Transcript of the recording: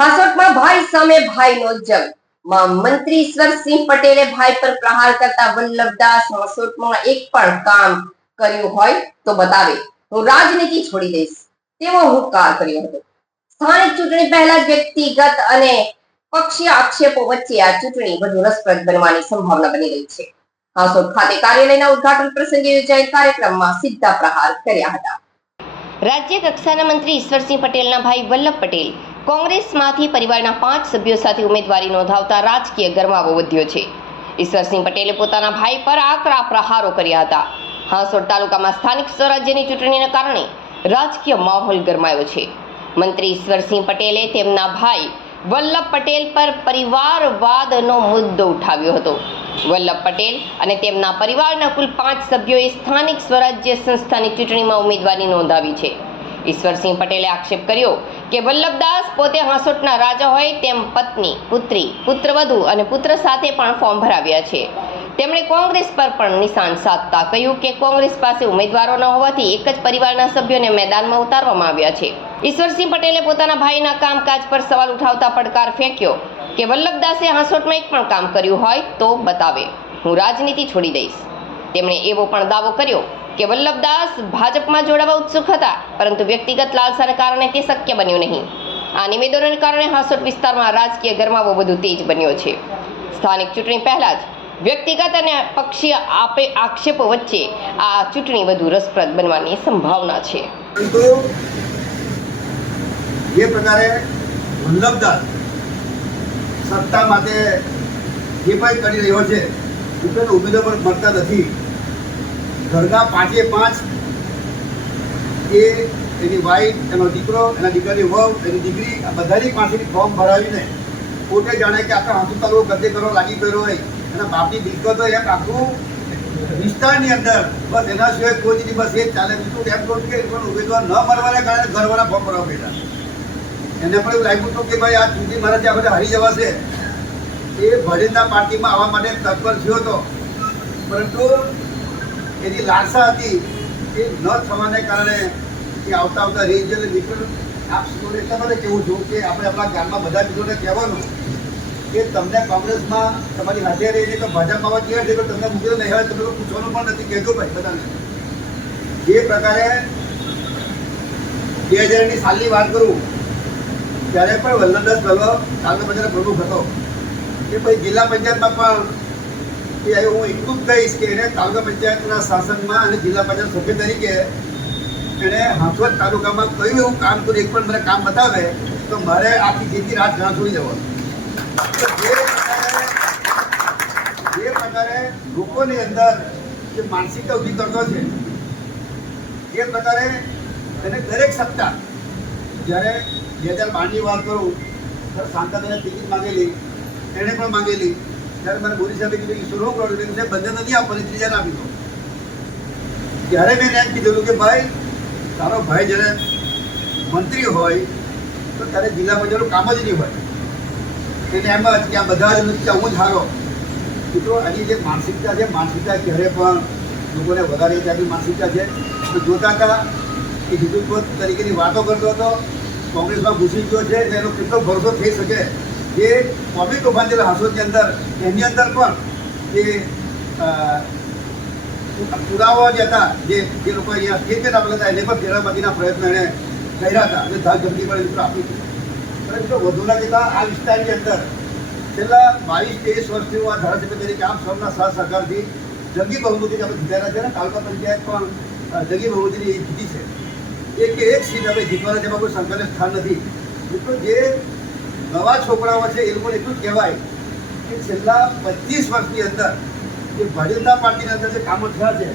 હાસોટમાં ભાઈ સામે ભાઈનો જંગ. મંત્રી ઈશ્વરસિંહ પટેલે ભાઈ પર પ્રહાર કરતા વલ્લભદાસ હાસોટમાં એક પણ કામ કર્યું હોય તો બતાવે, હું રાજનીતિ છોડી દઈશ તેવો હુંકાર કર્યો હતો. સ્થાનિક ચૂંટણી પહેલા વ્યક્તિગત અને પક્ષીય આક્ષેપો વચ્ચે આ ચૂંટણી વધુ રસપ્રદ બનવાની સંભાવના બની રહી છે. હાસોટ ખાતે કાર્યાલયના ઉદ્ઘાટન પ્રસંગે યોજાયેલ કાર્યક્રમમાં સીધા પ્રહાર કર્યા હતા. રાજ્ય કક્ષાના મંત્રી ઈશ્વરસિંહ પટેલના ભાઈ વલ્લભ પટેલ કોંગ્રેસમાંથી પરિવારના 5 સભ્યો સાથે ઉમેદવારી નોંધાવતા રાજકીય ગરમાવો વધ્યો છે. ઈશ્વરસિંહ પટેલે પોતાના ભાઈ પર આકરા પ્રહારો કર્યા હતા. હાસોટ તાલુકામાં સ્થાનિક સ્વરાજ્યની ચૂંટણીના કારણે રાજકીય માહોલ ગરમાયો છે. મંત્રી ઈશ્વરસિંહ પટેલે તેમના ભાઈ વલ્લભ પટેલ પર પરિવારવાદનો મુદ્દો ઉઠાવ્યો હતો. વલ્લભ પટેલ અને તેમના પરિવારના કુલ 5 સભ્યોએ સ્થાનિક સ્વરાજ્ય સંસ્થાની ચૂંટણીમાં ઉમેદવારી નોંધાવી છે. ઈશ્વરસિંહ પટેલે આક્ષેપ કર્યો કે વલ્લભદાસ પોતે હાસોટના રાજા હોય તેમ પત્ની, પુત્રી, પુત્રવધુ અને પુત્ર સાથે પણ ફોર્મ ભરાવ્યા છે. તેમણે કોંગ્રેસ પર પણ નિશાન સાધતા કહ્યું કે કોંગ્રેસ પાસે ઉમેદવારો ન હોવાથી એક જ પરિવારના સભ્યોને મેદાનમાં ઉતારવામાં આવ્યા છે. ઈશ્વરસિંહ પટેલે પોતાના ભાઈના કામકાજ પર સવાલ ઉઠાવતા પડકાર ફેંક્યો કે વલ્લભદાસે હાસોટમાં એક પણ કામ કર્યું હોય તો બતાવે, હું રાજનીતિ છોડી દઈશ. તેમણે એવો પણ દાવો કર્યો કે વલ્લભદાસ ભાજપમાં જોડાવા ઉત્સુક હતા, પરંતુ વ્યક્તિગત લાલસાને કારણે તે શક્ય બન્યું નહીં. આ નિવેદનોને કારણે હાસોટ વિસ્તારમાં રાજકીય ગરમાવો વધુ તેજ બન્યો છે. સ્થાનિક ચૂંટણી પહેલા જ વ્યક્તિગત અને પક્ષીય આક્ષેપો વચ્ચે આ ચૂંટણી વધુ રસપ્રદ બનવાની સંભાવના છે. જે પ્રકારે વલ્લભદાસ સત્તા માટે જે પણ કરી રહ્યો છે પોતાનો ઉમેદવાર મળતા નથી. ઘરના 5 એ એની વાઈફ, એનો દીકરો, એના દીકરાની વહુ, એની દીકરી આ બધાની પાસેથી ફોર્મ ભરાવીને પોતે જાણે કે આખા હાથું તાલુકો ગદ્દે કરવા લાગી ગયો હોય. એના બાપની દિક્કતો એક આખું વિસ્તારની અંદર બસ એના સિવાય કોઈ જ બસ એ જ ચાલે. બીજું એમ કહું કે ઉમેદવાર ન મળવાને કારણે ઘરવાળા ફોર્મ ભરવા પડ્યા. એને પણ એવું લાગ્યું હતું કે ભાઈ આ ચૂંટણી મારા ત્યાં બધા હારી જવાશે. એ ભારતીય પાર્ટીમાં આવવા માટે તત્પર થયો હતો, પરંતુ એની લાલસા હતી એ ન થવાને કારણે એ આવતા રહી ગયો. મિત્રો આપ સૌને એટલા માટે કહેવું છું કે આપણે આપણા ગામમાં બધા મિત્રોને કહેવાનું કે તમને કોંગ્રેસમાં તમારી હાથે રહીને તો ભાજપમાં આવવા તૈયાર છે, તો તમને મૂકેલો નહીં હોય તમે પૂછવાનું પણ નથી. કહેજો ભાઈ બધાને. જે પ્રકારે 2000ની સાલની વાત કરું ત્યારે પણ વલ્લભદાસ પહેલો તાલુકા પંચાયતનો પ્રમુખ હતો. એ પછી જિલ્લા પંચાયતમાં પણ એ હું એટલું જ કહીશ કે એને તાલુકા પંચાયતના શાસનમાં અને જિલ્લા પંચાયત સભ્ય તરીકે એણે હાસોટ તાલુકામાં કયું એવું કામ કર્યું, એક પણ મને કામ બતાવે તો મારે આખી જિંદગી રાત ઘણા છોડી જવાનું. જે પ્રકારે લોકોની અંદર જે માનસિકતા ઊભી કરતો છે, એ પ્રકારે એને દરેક સત્તા, જ્યારે 2012ની વાત કરું ત્યારે શાંતાબેને ટિકિટ માંગેલી, એણે પણ માંગેલી. ત્યારે મને બોરી સાહેબે કીધું કે શું કરું, બંને નથી આપવાની, ત્રીજાને આપી દો. ત્યારે મેં એમ કીધેલું કે ભાઈ તારો ભાઈ જ્યારે મંત્રી હોય તો ત્યારે જિલ્લા પંચાયતનું કામ જ નહીં હોય. એને એમ જ કે આ બધા જ નથી હું જ હારો. મિત્રો આની જે માનસિકતા છે, માનસિકતા ક્યારે પણ લોકોને વધારે ત્યાંની માનસિકતા છે. જોતા હતા કે હિન્દુત્વ તરીકેની વાતો કરતો હતો, કોંગ્રેસમાં ઘૂસી ગયો છે, એનો કેટલો ભરોસો થઈ શકે. જે કોમી તોફાન છે હાસોટની અંદર, એની અંદર પણ જે પુરાવા જે હતા, જે લોકો અહીંયા સ્ટેટમેન્ટ આપેલા હતા એને પણ ફેરવવાના પ્રયત્નો એણે કર્યા હતા અને ધાક ધમકી પણ મિત્રો આપી હતી. પરંતુ વધુના જતાં આ વિસ્તારની અંદર છેલ્લા 22-23 વર્ષથી આ ધારાસભ્ય તરીકે આપ સૌના સાથ સહકારથી જંગી બહુમતીથી આપણે જીત્યા છે અને તાલુકા પંચાયત પણ જંગી બહુમતીની જીતી છે. એક સીટ આપણે જીતવાના જેમાં કોઈ સંકલ્પ સ્થાન નથી. મિત્રો જે નવા છોકરાઓ છે એ લોકોને એટલું જ કહેવાય કે છેલ્લા 25 વર્ષની અંદર જે ભારતીય જનતા પાર્ટીની અંદર જે કામો થયા છે